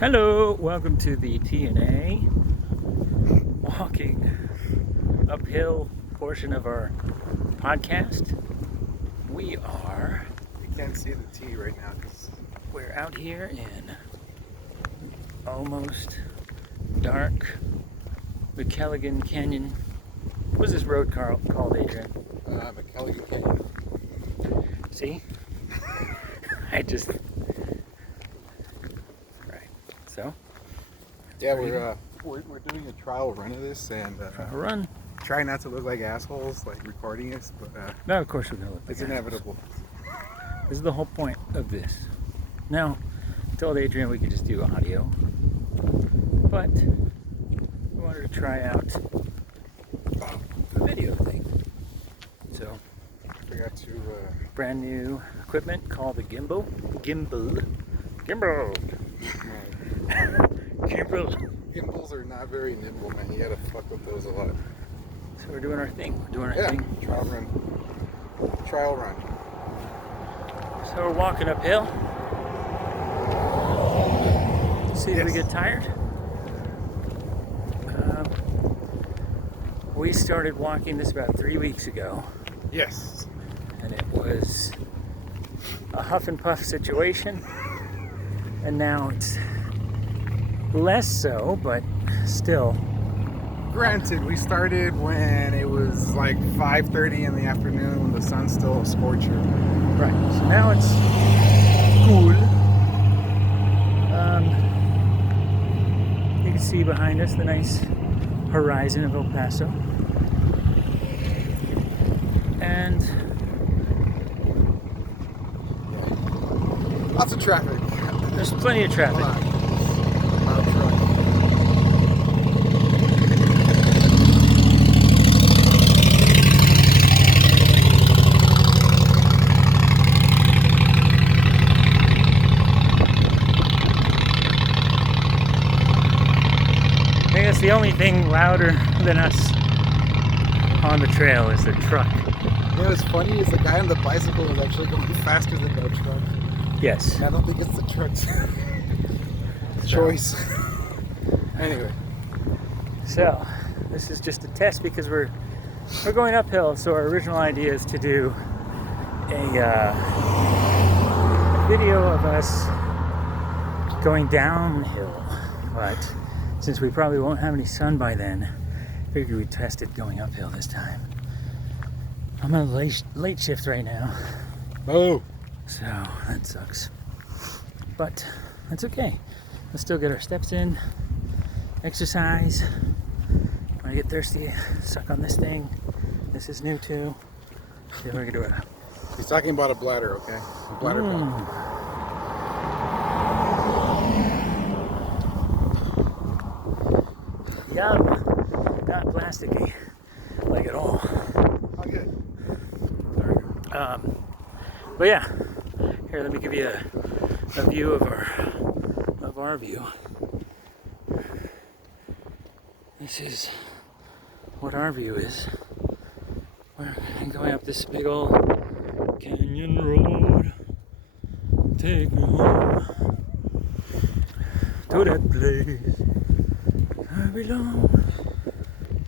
Hello, welcome to the TNA walking uphill portion of our podcast. We are, You can't see the T right now because we're out here in almost dark McKelligan Canyon. What's this road called, Adrian? McKelligan Canyon. See? I just... Right, so? Yeah, we're doing a trial run of this and Run. try not to look like assholes like recording us, but No, of course we're going to look like it's assholes. inevitable. This is the whole point of this. Now, I told Adrian we could just do audio, but we wanted to try out the video thing. So, Forgot to brand new equipment called the gimbal. Gimbal. gimbals are not very nimble, man. You gotta fuck with those a lot. So we're doing our thing. We're doing our Yeah, thing. trial run. So we're walking uphill. See if we Yes. get tired. We started walking this about 3 weeks ago, Yes. and it was a huff and puff situation. And now it's less so, but still. Granted, we started when it was like 5:30 in the afternoon when the sun's still a scorcher. Right. So now it's cool. You can see behind us the nice horizon of El Paso. And Lots of traffic. there's plenty of traffic. Hold on. Loud truck. I think that's the only thing louder than us on the trail is the truck. You know what's funny is the guy on the bicycle is actually going faster than the truck. Yes. And I don't think it's the truck's choice. Anyway, So this is just a test because we're going uphill. So our original idea is to do a video of us going downhill, but since we probably won't have any sun by then, I figured we'd test it going uphill this time. I'm on a late shift right now, oh, so that sucks. But that's okay. Let's still get our steps in, exercise. When I get thirsty, suck on this thing. This is new too. See if we can do it. he's talking about a bladder, okay? A bladder pump. Yum. Not plasticky, like at all. Okay. But yeah, here, let me give you a view of our view. This is what our view is. We're going up this big old canyon road. Take me home to that place I belong.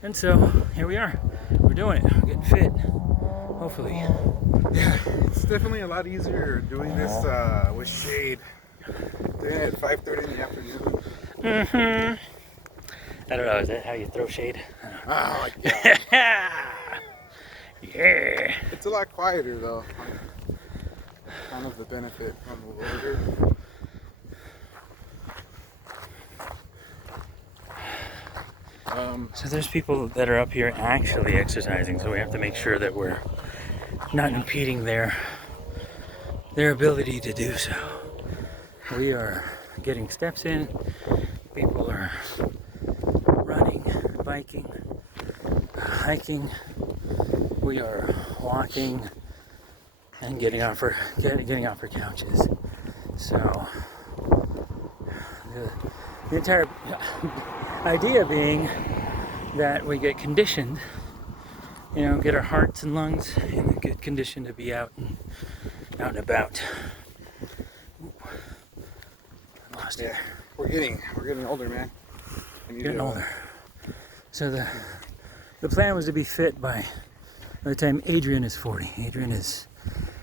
And so here we are. We're doing it. We're getting fit. Hopefully. Yeah, it's definitely a lot easier doing this with shade. Doing it at 5:30 in the afternoon. I don't know. Is that how you throw shade? Oh my god. Yeah. It's a lot quieter though. Kind of the benefit from the loader. So there's people that are up here actually exercising, so we have to make sure that we're not impeding their ability to do so. We are getting steps in. People are running, biking, hiking. We are walking and getting off our couches. So the entire idea being that we get conditioned, get our hearts and lungs in a good condition to be out and about. Ooh, I lost it. Yeah. we're getting older, man. I need Getting to, older. So the plan was to be fit by the time Adrian is 40. Adrian is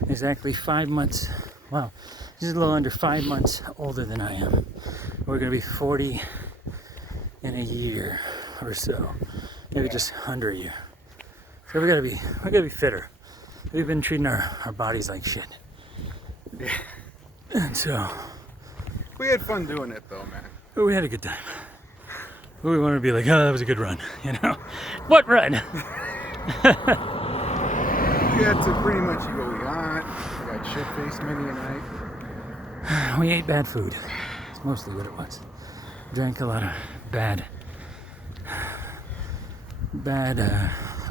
exactly 5 months. Wow, he's a little under 5 months older than I am. We're gonna be 40 in a year or so, maybe just under a year. So we gotta be fitter. We've been treating our bodies like shit. Yeah. And so We had fun doing it though, man. we had a good time. We wanted to be like, oh, that was a good run, you know? What run? We had to pretty much eat what we got. We got shit-faced many a night. We ate bad food. It's mostly what it was. Drank a lot of bad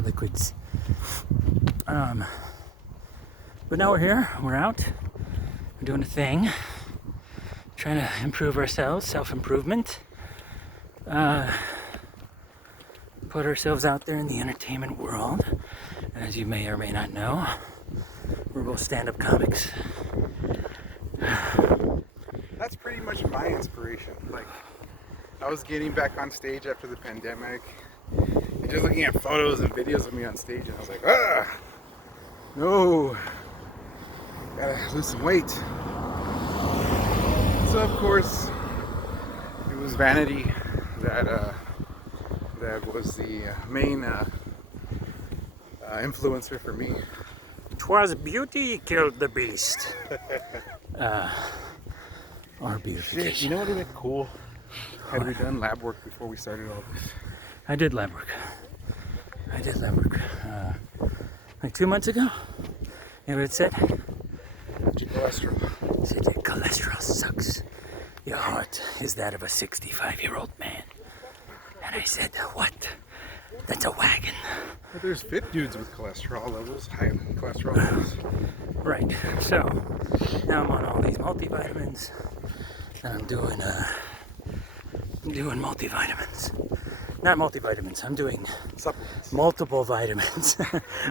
liquids. But now we're here. We're out. We're doing a thing. Trying to improve ourselves. Self-improvement. Put ourselves out there in the entertainment world. And as you may or may not know, we're both stand-up comics. That's pretty much my inspiration. Like, I was getting back on stage after the pandemic, and just looking at photos and videos of me on stage, and I was like, no, gotta lose some weight. So of course, it was vanity that was the main influencer for me. 'Twas beauty killed the beast. Or beautification. Shit, you know what would have been cool? Had we done lab work before we started all this? I did lab work. Like 2 months ago. You know what it said? Your cholesterol. It said your cholesterol sucks. Your heart is that of a 65-year-old man. And I said, what? That's a wagon. But there's fit dudes with cholesterol levels, high cholesterol levels. Right. So now I'm on all these multivitamins, and I'm doing multivitamins. Not multivitamins. I'm doing Supplements. multiple vitamins,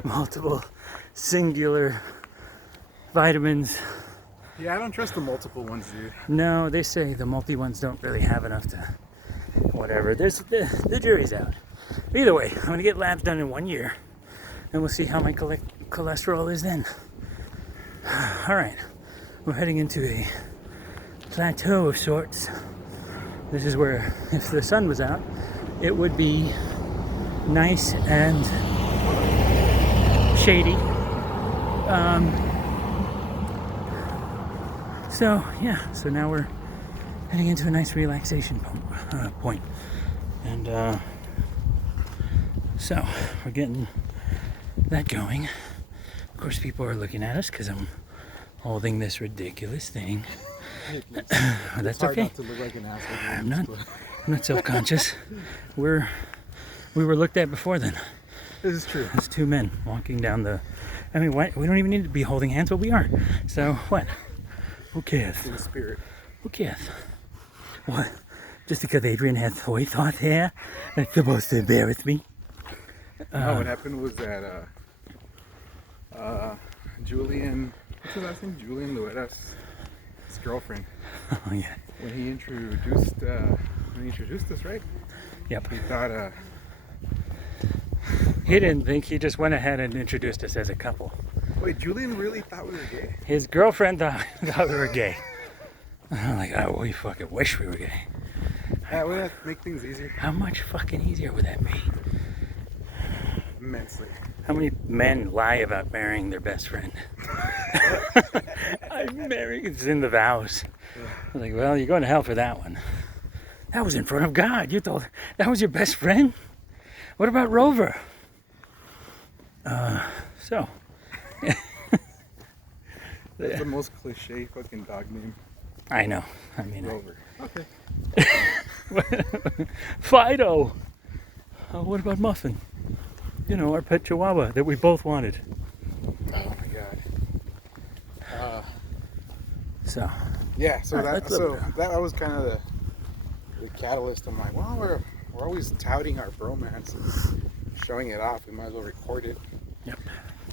multiple singular vitamins. Yeah, I don't trust the multiple ones, dude. No, they say the multi ones don't really have enough to whatever. There's the jury's out. Either way, I'm gonna get labs done in 1 year, and we'll see how my cholesterol is then. All right, we're heading into a plateau of sorts. This is where, if the sun was out, it would be nice and shady. So now we're heading into a nice relaxation point. And so we're getting that going. Of course, people are looking at us because I'm holding this ridiculous thing. That's okay. Not to look like an asshole. I'm not self-conscious. We were looked at before then. This is true. It's two men walking down the. I mean, what? We don't even need to be holding hands, but we are. So what? Who cares? In the spirit. Who cares? What? Just because Adrian has soy sauce hair, that's supposed to embarrass me? No, what happened was that Julian, what's his last name? Julian Luetta's his girlfriend. Oh yeah. When he introduced us, right? Yep. He thought He didn't think. He just went ahead and introduced us as a couple. wait, Julian really thought we were gay? His girlfriend thought we were gay. I'm like, oh, we fucking wish we were gay. That would make things easier. How much fucking easier would that be? Immensely. How many men lie about marrying their best friend? I'm marrying. It's in the vows. I'm like, well, you're going to hell for that one. That was in front of God. You thought that was your best friend? What about Rover? So. That's the most cliche fucking dog name. I know. I mean, Rover. Okay. Fido. What about Muffin? You know, our pet chihuahua that we both wanted. Oh my god. So. Yeah, so That was kind of the catalyst. I'm like, well, we're always touting our bromance and showing it off. We might as well record it. Yep.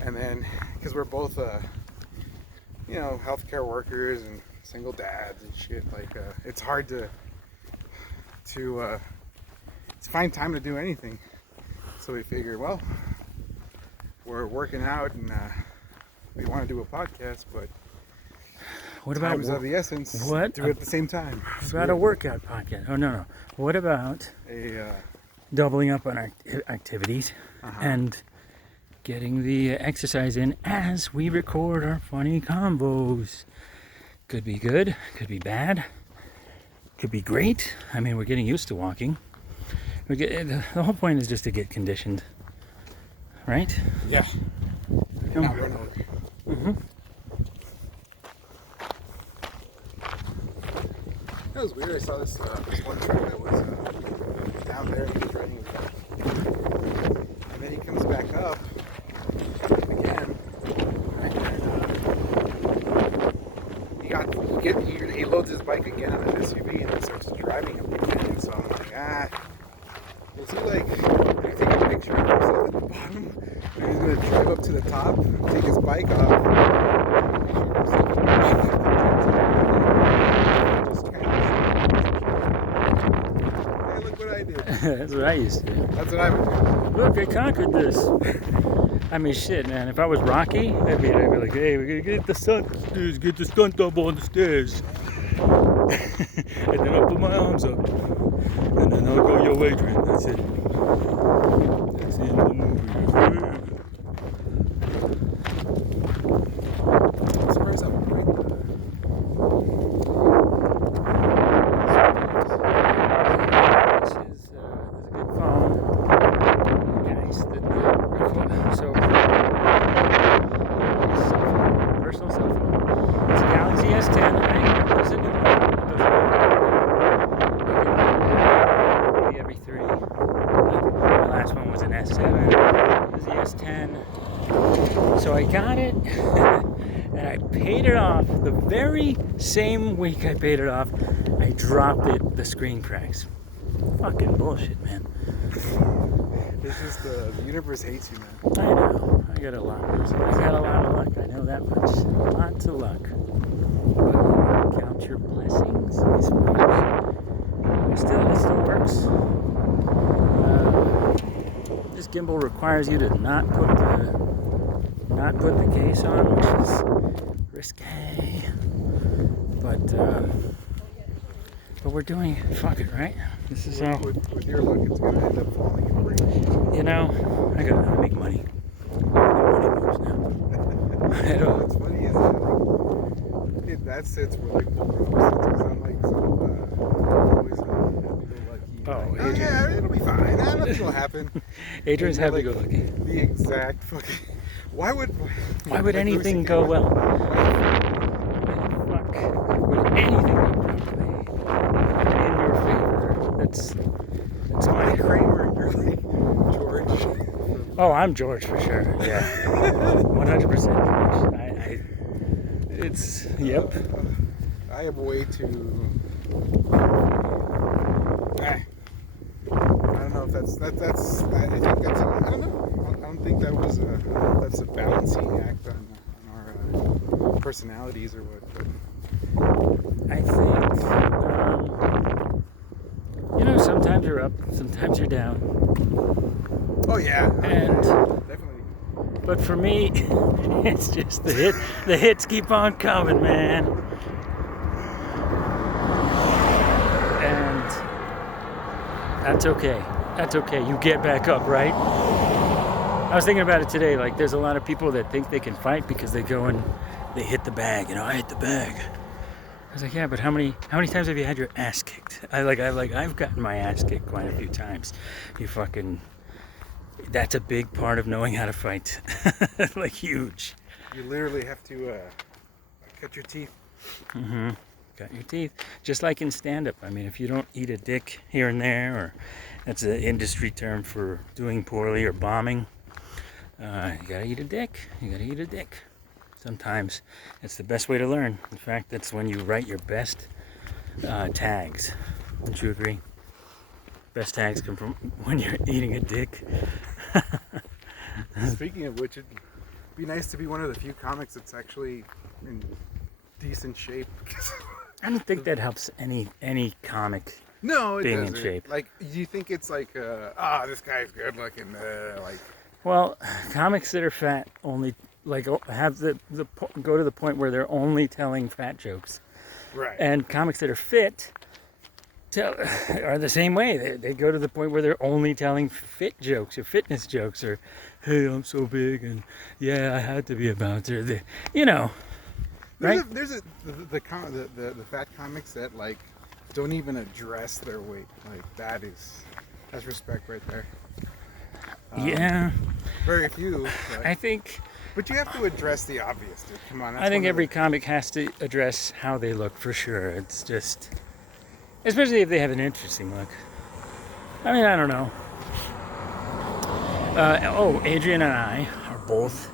And then, because we're both, healthcare workers and single dads and shit. Like, it's hard to to find time to do anything. So we figured, well, we're working out and we want to do a podcast, but what about time is of the essence. What? Do it at the same time. What about a workout podcast? Oh, no. What about A doubling up on our activities and getting the exercise in as we record our funny combos? Could be good, could be bad, could be great. I mean, we're getting used to walking. The whole point is just to get conditioned, right? yeah. Come Not on. run over. Mm-hmm. That was weird. I saw this one truck that was down there and he was running back. And then he comes back up again. And he loads his bike again on an SUV and then starts driving up again. And so I'm like, is he like taking a picture of himself at the bottom? And he's going to drive up to the top, take his bike off. That's what I used to do. That's what I would do. Look, I conquered this. I mean, shit, man. If I was Rocky, I'd be like, hey, we're gonna get the stunt double on the stairs. And then I'll put my arms up. And then I'll go, yo, Adrian. That's it. That's the end of the movie. As far as I'm right. This is a good phone. Guys, the record. So, personal cell phone. It's a Galaxy S10. There's a new one. It doesn't matter. Maybe every 3. The last one was an S7. This is the S10. So I got it, and I paid it off. The very same week I paid it off, I dropped it. The screen cracks. Fucking bullshit, man. It's just the universe hates you, man. I know. I got a lot of luck. I know that much. Lots of luck. But count your blessings, I suppose. It still works. This gimbal requires you to not put the case on, which is risque. But we're doing it. Fuck it, right? This is how. With your luck, it's going to end up falling and breaking. You know, I gotta make money. Money moves now. I don't. What's funny is that, like, in that sense, we're like polar opposites. Because I'm like so always happy-go-lucky. Oh, Like, yeah, it'll be fine. Nothing will happen. Adrian's And you're, happy-go-lucky. The exact fucking. Why would anything go well? Fuck. Would anything go properly in your favor? That's I'm my like Kramer. You're like George. Oh, I'm George for sure. Yeah, 100% George. It's yep. I am way too. I don't know if that's. I think that's. I don't know. I don't think that was that's a balancing act on our personalities or what. But. I think sometimes you're up, sometimes you're down. Oh yeah, And definitely. but for me, it's just the hits keep on coming, man. And that's okay. That's okay. You get back up, right? I was thinking about it today. Like, there's a lot of people that think they can fight because they go and they hit the bag. I hit the bag. I was like, yeah, but how many times have you had your ass kicked? I've gotten my ass kicked quite a few times. That's a big part of knowing how to fight. Like, huge. You literally have to cut your teeth. Mm-hmm. Cut your teeth. Just like in stand-up. I mean, if you don't eat a dick here and there, or that's an industry term for doing poorly or bombing, you gotta eat a dick. Sometimes it's the best way to learn. In fact, that's when you write your best tags. Wouldn't you agree? Best tags come from when you're eating a dick. Speaking of which, it'd be nice to be one of the few comics that's actually in decent shape. I don't think that helps any comic No, it being in doesn't. shape. Like, do you think it's like, this guy's good looking, like... Well, comics that are fat only like have go to the point where they're only telling fat jokes, Right. and comics that are fit are the same way. They go to the point where they're only telling fit jokes or fitness jokes or, hey, I'm so big and yeah, I had to be a bouncer. You know, right? There's the fat comics that like don't even address their weight. Like that's respect right there. Yeah, Very few. I think. But you have to address the obvious, dude. Come on. I think every comic has to address how they look for sure. It's just, especially if they have an interesting look. I mean, I don't know. Adrian and I are both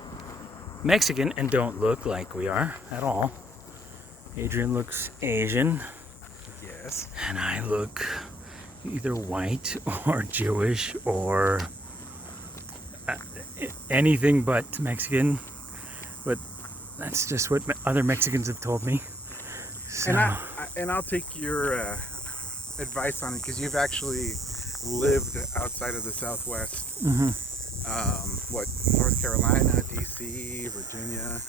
Mexican and don't look like we are at all. Adrian looks Asian. Yes. And I look either white or Jewish or anything but Mexican. But that's just what other Mexicans have told me. So. And I'll take your advice on it because you've actually lived outside of the Southwest. Mm-hmm. North Carolina, D.C., Virginia.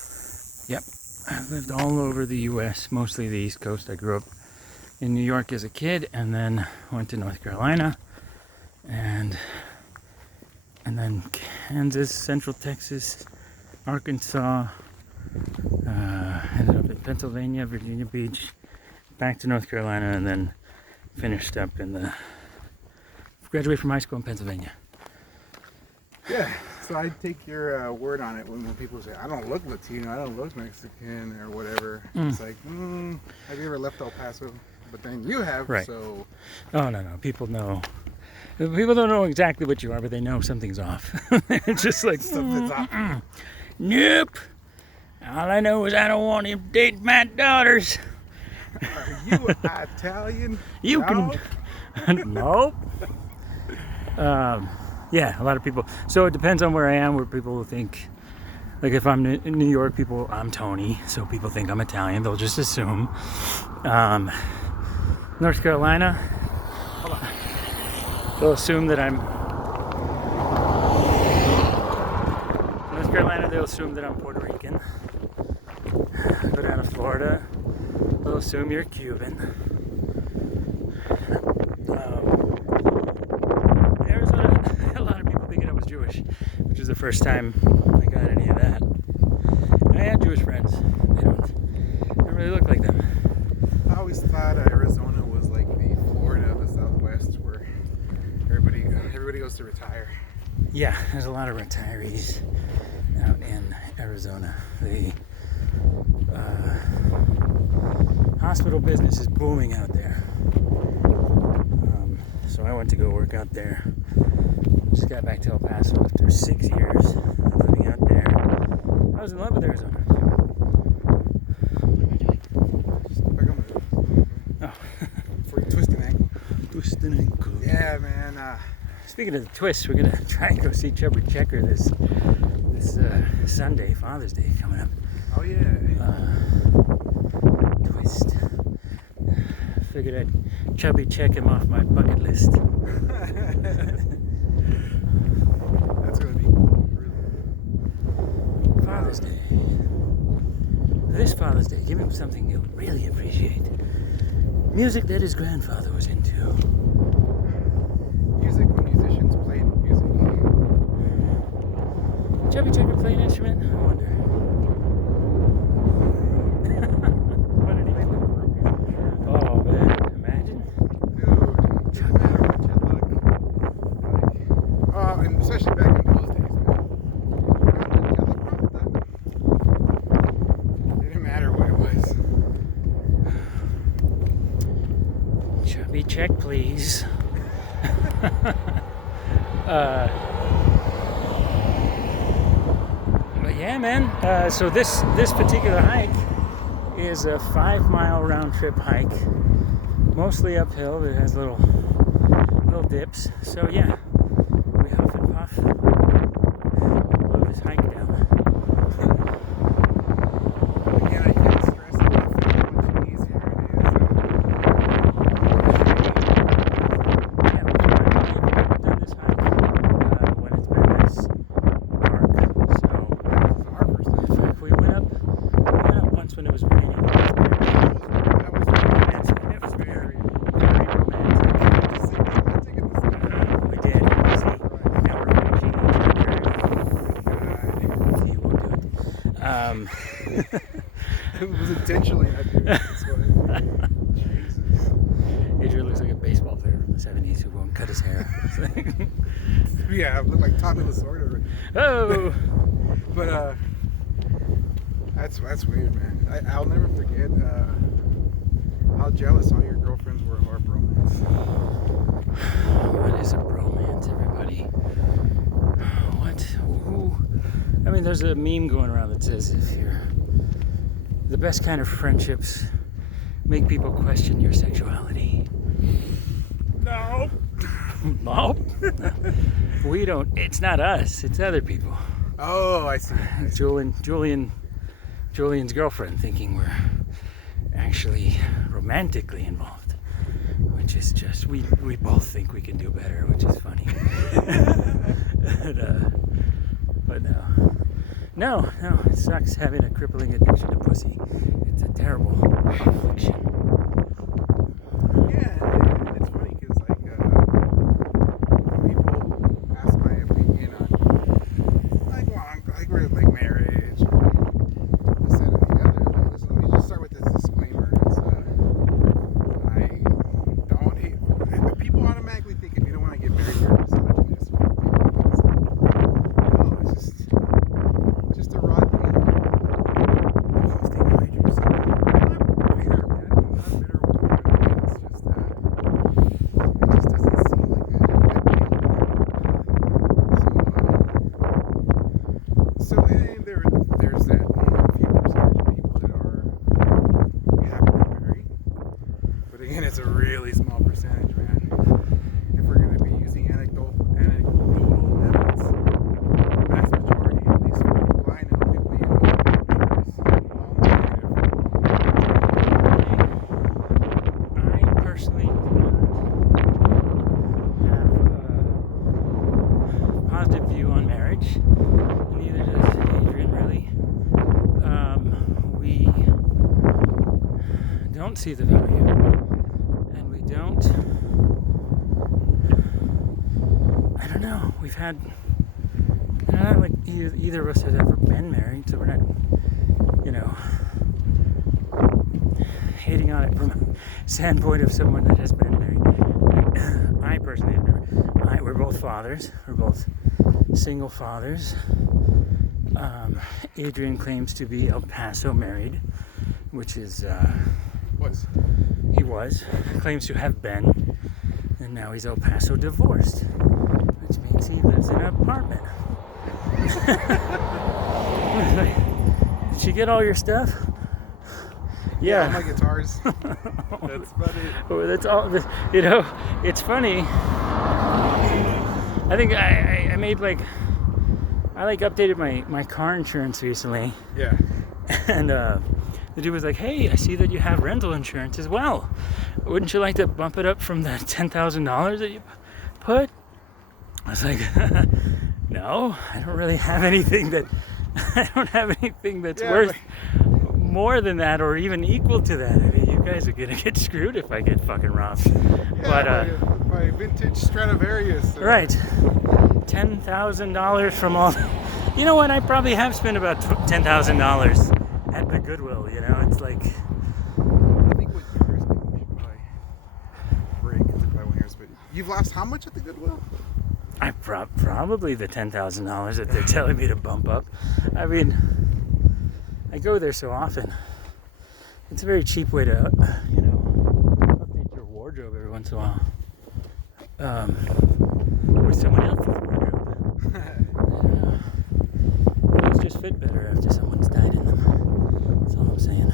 Yep, I've lived all over the U.S., mostly the East Coast. I grew up in New York as a kid, and then went to North Carolina, and then Kansas, Central Texas, Arkansas. Ended up in Pennsylvania, Virginia Beach, back to North Carolina, and then finished up graduated from high school in Pennsylvania. Yeah, so I take your word on it when people say, I don't look Latino, I don't look Mexican, or whatever. It's like, have you ever left El Paso? But then you have, right. So... Oh, no, people know. People don't know exactly what you are, but they know something's off. It's just like, something's off. Nope. All I know is I don't want him to date my daughters. Are you Italian? You no? can... Nope. Yeah, a lot of people. So it depends on where I am, where people will think, like if I'm in New York, I'm Tony, so people think I'm Italian. They'll just assume. North Carolina, they'll assume that I'm. North Carolina, they'll assume that I'm Puerto Rican. Go down to Florida, they'll assume you're Cuban. Jewish, which is the first time I got any of that. I had Jewish friends. They don't really look like them. I always thought Arizona was like the Florida of the Southwest, where everybody goes to retire. Yeah, there's a lot of retirees out in Arizona. The hospital business is booming out there. So I went to go work out there. Just got back to El Paso after 6 years living out there. I was in love with Arizona. Oh. For a twisted ankle. Twisted ankle. Yeah, man. Speaking of the twist, we're gonna try and go see Chubby Checker this Sunday, Father's Day coming up. Oh yeah. Twist. Figured I'd chubby check him off my bucket list. That's gonna be cool, really. Father's Day. This Father's Day, give him something he'll really appreciate. Music that his grandfather was into. Music when musicians played music. Chubby Checker play an instrument? I wonder. What did he play? Oh man, imagine. Dude, doesn't matter what you look like. And especially back in those days, man. It didn't matter what it was. Chubby check, please. But yeah, man. So this particular hike is a 5-mile round trip hike, mostly uphill. It has little dips. So yeah, we huff and puff. Love this hike down. Again, I can't stress enough how much easier it is. intentionally not doing this one. Jesus. Adrian looks like a baseball player from the 70s who won't cut his hair. Yeah, I look like Tommy Lasorda. Oh! But that's weird, man. I'll never forget how jealous all your girlfriends were of our bromance. What is a bromance, everybody? What? Who? I mean, there's a meme going around that says if you're the best kind of friendships make people question your sexuality. No. No. We don't. It's not us. It's other people. Oh, I see. Julian's girlfriend thinking we're actually romantically involved, which is just we both think we can do better, which is funny. But no, it sucks having a crippling addiction to pussy. It's a terrible affliction. Yeah, and it's funny because like people ask my opinion on like we're like marriage, this and the other. Like, listen, let me just start with this disclaimer. It's, I don't hate. People automatically think if you don't want to get married, you're misogynistic. It's like, no, it's just a raw thing. You just deny yourself. I'm not bitter, man. I'm not bitter about it. It's just it just doesn't seem like a so and there's that few percentage of people that are happily married, but again, it's a really small percentage, man. If we're going to be using anecdotal evidence, the vast majority, at least for people I know, people you know, all negative. I personally have a positive view on marriage. Neither does Adrian, really. We don't see the value, and we don't. I don't know. We've had. I don't like either of us has ever been married, so we're not, hating on it from a standpoint of someone that has been married. I personally have never. We're both fathers. We're both single fathers. Adrian claims to be El Paso married, which is he was claims to have been, and now he's El Paso divorced, which means he lives in an apartment. Did you get all your stuff? Yeah, all my guitars. That's funny. Oh, that's all. It's funny. I think I made I updated my car insurance recently. Yeah. And the dude was like, "Hey, I see that you have rental insurance as well. Wouldn't you like to bump it up from the $10,000 that you put?" I was like, "No, I don't really have anything that's worth more than that or even equal to that. I mean, you guys are gonna get screwed if I get fucking robbed." Yeah, my vintage Stradivarius. Right. $10,000 from all. You know what? I probably have spent about $10,000 at the Goodwill. It's like. I think what yours we should probably break to buy one of yours. But you've lost how much at the Goodwill? I probably the $10,000 that they're telling me to bump up. I mean, I go there so often. It's a very cheap way to, update your wardrobe every once in a while. With someone else's wardrobe. Clothes just fit better after someone's died in them. That's all I'm saying.